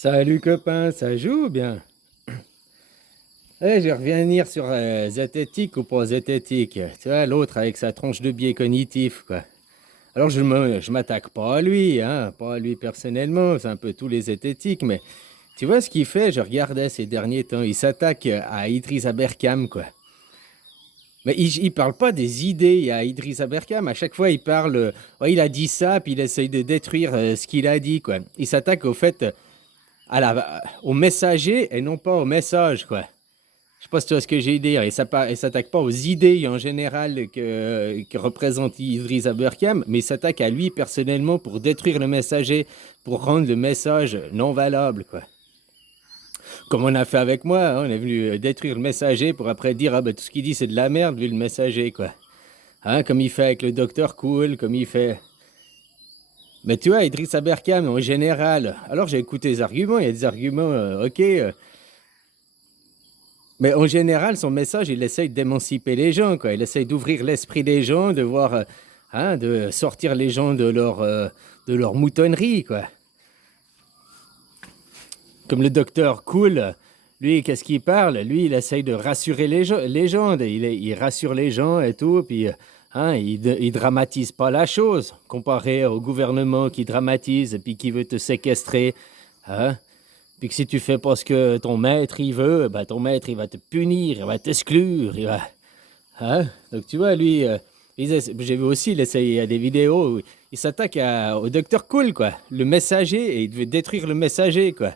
Salut copain, ça joue ou bien? Je vais revenir sur zététique ou pas zététique. Tu vois, l'autre avec sa tronche de biais cognitif, quoi. Alors je m'attaque pas à lui, hein, pas à lui personnellement, c'est un peu tous les zététiques, mais tu vois ce qu'il fait, je regardais ces derniers temps, il s'attaque à Idriss Aberkam, quoi. Mais il parle pas des idées à Idriss Aberkam, à chaque fois il parle, ouais, il a dit ça, puis il essaye de détruire ce qu'il a dit, quoi. Il s'attaque au fait, au messager et non pas au message, quoi. Je sais pas si tu vois ce que j'ai dit. Il s'attaque pas aux idées en général que représente Idriss Aberkam, mais il s'attaque à lui personnellement pour détruire le messager, pour rendre le message non valable, quoi. Comme on a fait avec moi, hein, on est venu détruire le messager pour après dire ah ben tout ce qu'il dit c'est de la merde vu le messager, quoi. Hein, comme il fait avec le docteur Cool, comme il fait. Mais tu vois, Idriss Aberkam en général. Alors j'ai écouté les arguments. Il y a des arguments, ok. Mais en général, son message, il essaye d'émanciper les gens, quoi. Il essaye d'ouvrir l'esprit des gens, de voir, hein, de sortir les gens de leur moutonnerie, quoi. Comme le docteur Cool, lui, qu'est-ce qu'il parle? Lui, il essaye de rassurer les gens. Il rassure les gens et tout, puis hein, il dramatise pas la chose, comparé au gouvernement qui dramatise et puis qui veut te séquestrer. Hein. Puis que si tu fais pas ce que ton maître il veut, ben ton maître il va te punir, il va t'exclure, il va. Hein? Donc tu vois, lui, j'ai vu aussi, il essaye des vidéos où il s'attaque au docteur Cool, quoi. Le messager, et il veut détruire le messager, quoi.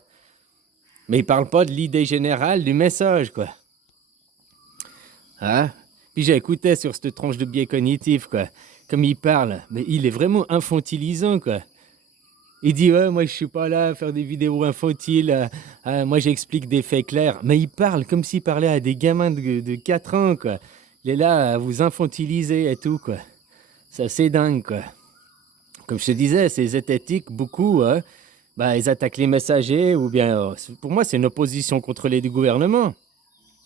Mais il parle pas de l'idée générale du message, quoi. Hein? Puis j'ai écouté sur cette tranche de biais cognitif, quoi. Comme il parle, mais il est vraiment infantilisant, quoi. Il dit, ouais, moi je suis pas là à faire des vidéos infantiles, moi j'explique des faits clairs. Mais il parle comme s'il parlait à des gamins de 4 ans, quoi. Il est là à vous infantiliser et tout, quoi. C'est assez dingue, quoi. Comme je te disais, ces zététiques, beaucoup, hein, bah, ils attaquent les messagers, ou bien, pour moi, c'est une opposition contre les gouvernements.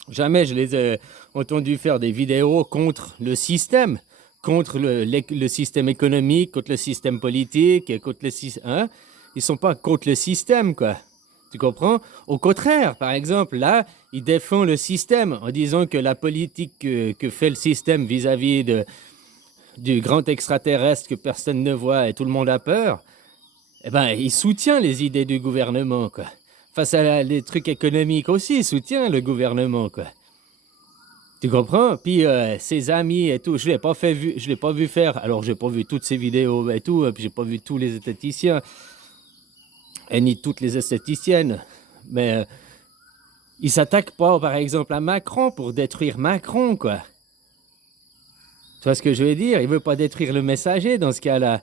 Jamais je les ai entendus faire des vidéos contre le système, contre le système économique, contre le système politique, contre le système. Hein? Ils sont pas contre le système, quoi. Tu comprends? Au contraire, par exemple, là, ils défendent le système en disant que la politique que fait le système vis-à-vis du grand extraterrestre que personne ne voit et tout le monde a peur, eh ben, il soutient les idées du gouvernement, quoi. Face à les trucs économiques aussi, il soutient le gouvernement, quoi. Tu comprends? Puis ses amis et tout, je l'ai pas vu faire. Alors j'ai pas vu toutes ses vidéos et tout, puis j'ai pas vu tous les esthéticiens et ni toutes les esthéticiennes. Mais il s'attaque pas, par exemple, à Macron pour détruire Macron, quoi. Tu vois ce que je veux dire? Il veut pas détruire le messager dans ce cas-là.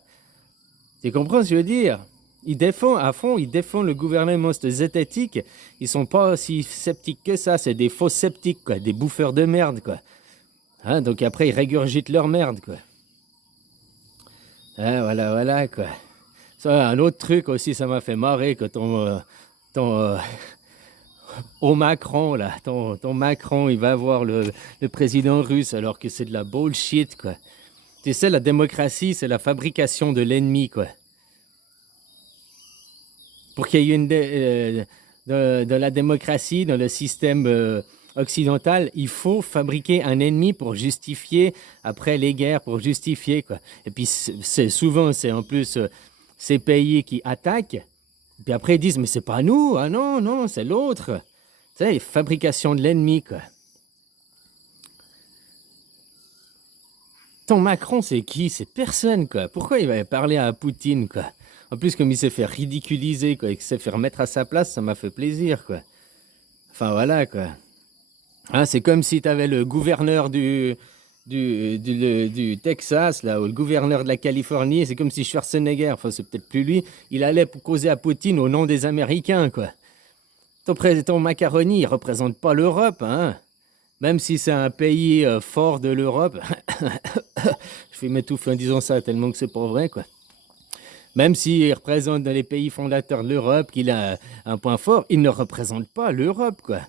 Tu comprends ce que je veux dire? Il défend à fond, il défend le gouvernement, c'est zététique. Ils sont pas si sceptiques que ça, c'est des faux sceptiques, quoi, des bouffeurs de merde, quoi. Hein, donc après, ils régurgitent leur merde, quoi. Hein, voilà, voilà, quoi. Ça, un autre truc aussi, ça m'a fait marrer quand ton au Macron, là, ton Macron, il va voir le président russe alors que c'est de la bullshit, quoi. Tu sais, la démocratie, c'est la fabrication de l'ennemi, quoi. Pour qu'il y ait de la démocratie dans le système occidental, il faut fabriquer un ennemi pour justifier, après les guerres, pour justifier, quoi. Et puis souvent, c'est en plus ces pays qui attaquent, puis après ils disent, mais c'est pas nous, ah non, non, c'est l'autre. Tu sais, fabrication de l'ennemi, quoi. Ton Macron, c'est qui? C'est personne, quoi. Pourquoi il va parler à Poutine, quoi? En plus, comme il s'est fait ridiculiser, quoi, et qu'il s'est fait remettre à sa place, ça m'a fait plaisir, quoi. Enfin, voilà, quoi. Hein, c'est comme si tu avais le gouverneur du Texas, là, ou le gouverneur de la Californie, c'est comme si Schwarzenegger, enfin, c'est peut-être plus lui, il allait pour causer à Poutine au nom des Américains, quoi. Ton président Macaroni, il représente pas l'Europe, hein. Même si c'est un pays fort de l'Europe, je vais m'étouffer en disant ça tellement que c'est pas vrai, quoi. Même s'il représente dans les pays fondateurs de l'Europe qu'il a un point fort, il ne représente pas l'Europe, quoi.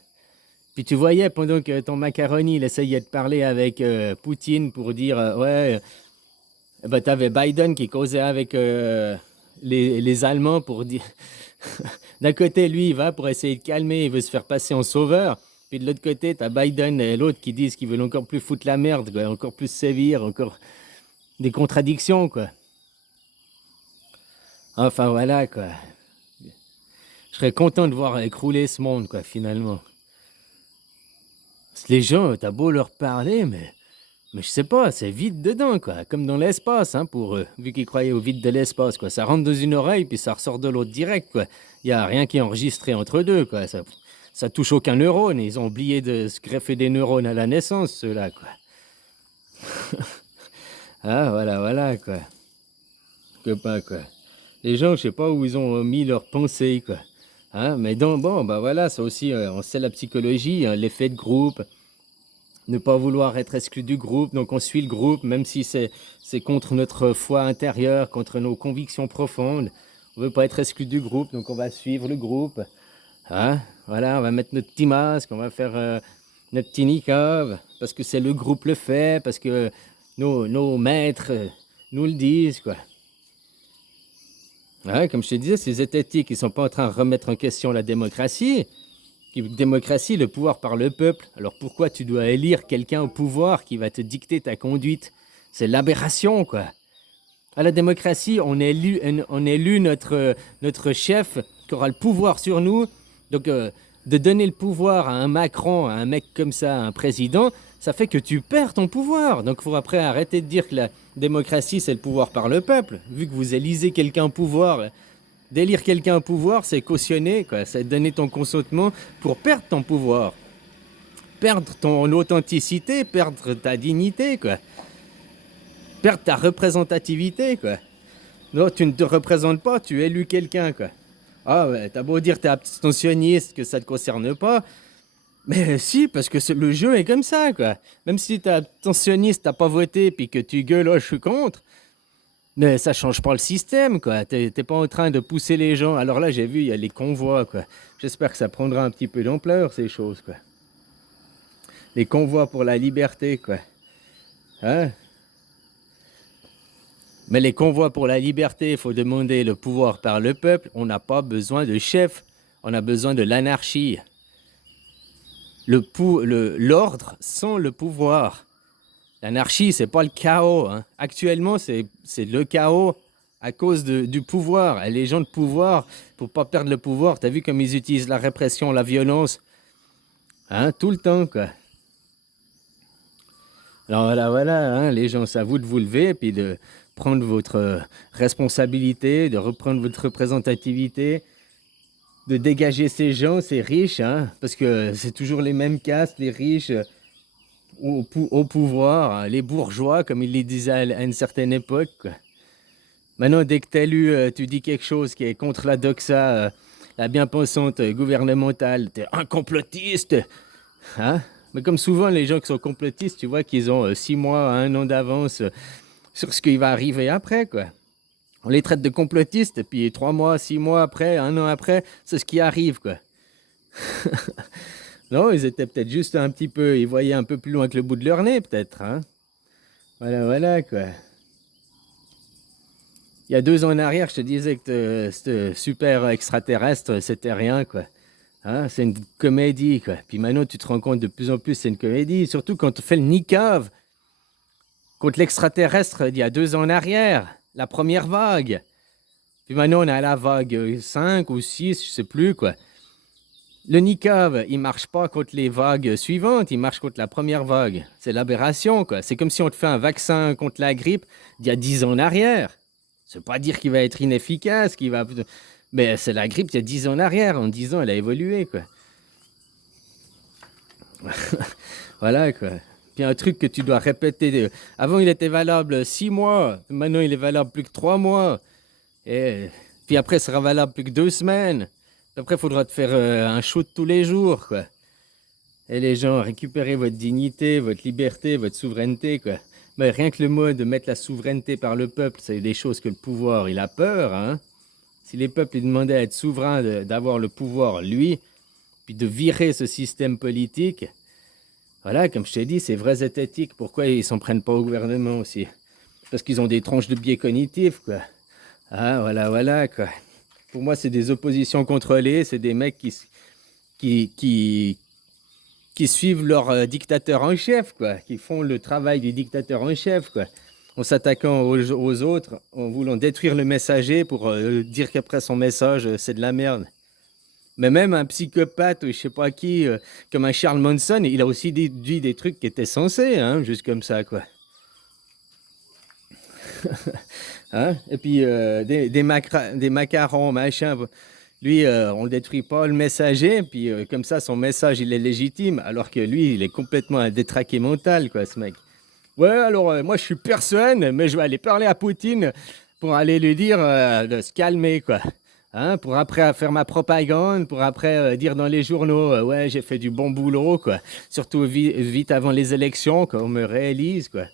Puis tu voyais pendant que ton Macaroni, il essayait de parler avec Poutine pour dire ouais, ben, t'avais Biden qui causait avec les Allemands pour dire... D'un côté, lui, il va pour essayer de calmer, il veut se faire passer en sauveur. Puis de l'autre côté, t'as Biden et l'autre qui disent qu'ils veulent encore plus foutre la merde, quoi, encore plus sévir, encore des contradictions, quoi. Enfin, voilà, quoi. Je serais content de voir écrouler ce monde, quoi, finalement. Parce que les gens, t'as beau leur parler, mais je sais pas, c'est vide dedans, quoi. Comme dans l'espace, hein, pour eux, vu qu'ils croyaient au vide de l'espace, quoi. Ça rentre dans une oreille, puis ça ressort de l'autre direct, quoi. Il n'y a rien qui est enregistré entre deux, quoi. Ça touche aucun neurone. Ils ont oublié de se greffer des neurones à la naissance, ceux-là, quoi. Ah, voilà, quoi. Copain, quoi. Les gens, je sais pas où ils ont mis leurs pensées, quoi. Hein, mais donc, bon, bah voilà, ça aussi, on sait la psychologie, hein, l'effet de groupe, ne pas vouloir être exclu du groupe, donc on suit le groupe, même si c'est contre notre foi intérieure, contre nos convictions profondes. On veut pas être exclu du groupe, donc on va suivre le groupe. Hein, voilà, on va mettre notre petit masque, on va faire notre petit niqab, parce que c'est le groupe le fait, parce que nos maîtres nous le disent, quoi. Ouais, comme je te disais, ces zététiques, ils sont pas en train de remettre en question la démocratie. Démocratie, le pouvoir par le peuple. Alors pourquoi tu dois élire quelqu'un au pouvoir qui va te dicter ta conduite? C'est l'aberration, quoi. À la démocratie, on élu notre chef qui aura le pouvoir sur nous. Donc, de donner le pouvoir à un Macron, à un mec comme ça, à un président, ça fait que tu perds ton pouvoir. Donc, il faut après arrêter de dire que la démocratie, c'est le pouvoir par le peuple. Vu que vous élisez quelqu'un au pouvoir, d'élire quelqu'un au pouvoir, c'est cautionner, quoi. C'est donner ton consentement pour perdre ton pouvoir. Perdre ton authenticité, perdre ta dignité, quoi. Perdre ta représentativité, quoi. Non, tu ne te représentes pas, tu élus quelqu'un, quoi. Ah ouais, t'as beau dire t'es abstentionniste, que ça te concerne pas, mais si, parce que le jeu est comme ça, quoi. Même si t'es abstentionniste, t'as pas voté, puis que tu gueules, oh, je suis contre, mais ça change pas le système, quoi. T'es pas en train de pousser les gens. Alors là, j'ai vu, il y a les convois, quoi. J'espère que ça prendra un petit peu d'ampleur, ces choses, quoi. Les convois pour la liberté, quoi. Hein? Mais les convois pour la liberté, il faut demander le pouvoir par le peuple. On n'a pas besoin de chef, on a besoin de l'anarchie. L'ordre sans le pouvoir. L'anarchie, c'est pas le chaos, hein. Actuellement, c'est le chaos à cause du pouvoir. Et les gens de pouvoir, pour pas perdre le pouvoir, t'as vu comme ils utilisent la répression, la violence, hein, tout le temps, quoi. Alors voilà, hein, les gens, c'est à vous de vous lever et puis de prendre votre responsabilité, de reprendre votre représentativité, de dégager ces gens, ces riches, hein, parce que c'est toujours les mêmes castes, les riches au pouvoir, hein, les bourgeois, comme ils les disaient à une certaine époque, quoi. Maintenant, dès que t'es élu, tu dis quelque chose qui est contre la doxa, la bien-pensante gouvernementale, t'es un complotiste, hein? Mais comme souvent, les gens qui sont complotistes, tu vois qu'ils ont 6 mois à 1 an d'avance sur ce qui va arriver après, quoi. On les traite de complotistes, et puis 3 mois, 6 mois après, 1 an après, c'est ce qui arrive, quoi. Non, ils étaient peut-être juste un petit peu, ils voyaient un peu plus loin que le bout de leur nez, peut-être, hein. Voilà, quoi. Il y a 2 ans en arrière, je te disais que ce super extraterrestre, c'était rien, quoi. Hein, c'est une comédie, quoi. Puis maintenant, tu te rends compte de plus en plus, c'est une comédie. Surtout quand on fait le niqab contre l'extraterrestre d'il y a 2 ans en arrière, la première vague. Puis maintenant, on est à la vague 5 ou 6, je sais plus, quoi. Le niqab, il marche pas contre les vagues suivantes, il marche contre la première vague. C'est l'aberration, quoi. C'est comme si on te fait un vaccin contre la grippe d'il y a 10 ans en arrière. Ça veut pas dire qu'il va être inefficace, qu'il va... Mais c'est la grippe d'il y a 10 ans en arrière. En 10 ans, elle a évolué, quoi. Voilà, quoi. Puis un truc que tu dois répéter. Avant, il était valable 6 mois. Maintenant, il est valable plus que 3 mois. Et puis après, il sera valable plus que 2 semaines. Puis après, il faudra te faire un shoot tous les jours, quoi. Et les gens, récupérez votre dignité, votre liberté, votre souveraineté, quoi. Mais rien que le mot de mettre la souveraineté par le peuple, c'est des choses que le pouvoir, il a peur, hein. Si les peuples lui demandaient à être souverains, d'avoir le pouvoir, lui, puis de virer ce système politique, voilà, comme je t'ai dit, c'est vrais zététiques. Pourquoi ils s'en prennent pas au gouvernement aussi? Parce qu'ils ont des tranches de biais cognitifs, quoi. Ah, voilà, voilà, quoi. Pour moi, c'est des oppositions contrôlées, c'est des mecs qui, qui, qui suivent leur dictateur en chef, quoi, qui font le travail du dictateur en chef, quoi, en s'attaquant aux autres, en voulant détruire le messager pour dire qu'après son message, c'est de la merde. Mais même un psychopathe ou je sais pas qui, comme un Charles Manson, il a aussi dit des trucs qui étaient censés, hein, juste comme ça, quoi. Hein? Et puis des macarons, machin. Lui, on ne détruit pas le messager, puis comme ça, son message, il est légitime, alors que lui, il est complètement un détraqué mental, quoi, ce mec. Ouais, alors moi, je suis personne, mais je vais aller parler à Poutine pour aller lui dire de se calmer, quoi. Hein, pour après faire ma propagande, pour après dire dans les journaux, ouais, j'ai fait du bon boulot, quoi. Surtout vite avant les élections, qu'on me réélise, quoi.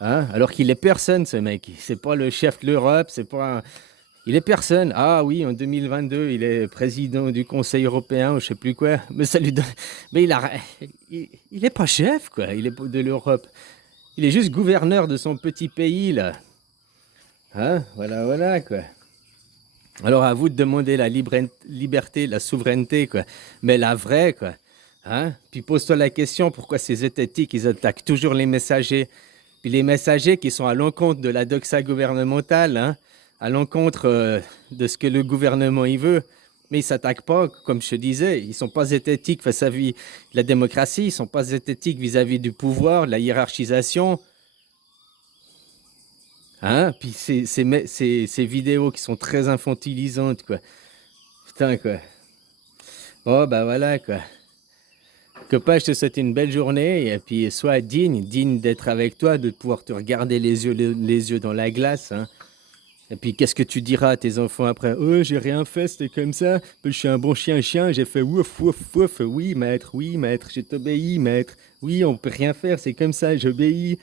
Hein, alors qu'il est personne, ce mec. C'est pas le chef de l'Europe, c'est pas. Il est personne. Ah oui, en 2022, il est président du Conseil européen ou je sais plus quoi. Mais ça lui donne. Mais il est pas chef, quoi. Il est pas de l'Europe. Il est juste gouverneur de son petit pays, là. Hein? Voilà, voilà, quoi. Alors à vous de demander la liberté, la souveraineté, quoi. Mais la vraie, quoi. Hein? Puis pose-toi la question, pourquoi ces étatiques, ils attaquent toujours les messagers? Puis les messagers qui sont à l'encontre de la doxa gouvernementale, hein, à l'encontre de ce que le gouvernement y veut, mais ils ne s'attaquent pas, comme je te disais, ils ne sont pas zététiques face à la démocratie, ils ne sont pas zététiques vis-à-vis du pouvoir, de la hiérarchisation. Hein? Puis ces vidéos qui sont très infantilisantes, quoi. Putain, quoi. Bon, bah voilà, quoi. Copain, je te souhaite une belle journée et puis sois digne d'être avec toi, de pouvoir te regarder les yeux dans la glace, hein. Et puis, qu'est-ce que tu diras à tes enfants après? Oh, j'ai rien fait, c'était comme ça. Je suis un bon chien, j'ai fait ouf, ouf, ouf. Oui, maître, je t'obéis, maître. Oui, on peut rien faire, c'est comme ça, j'obéis.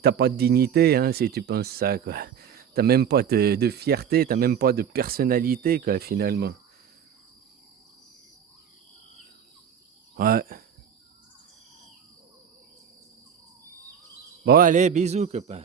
T'as pas de dignité, hein, si tu penses ça, quoi. T'as même pas de fierté, t'as même pas de personnalité, quoi, finalement. Ouais. Bon, allez, bisous, copain.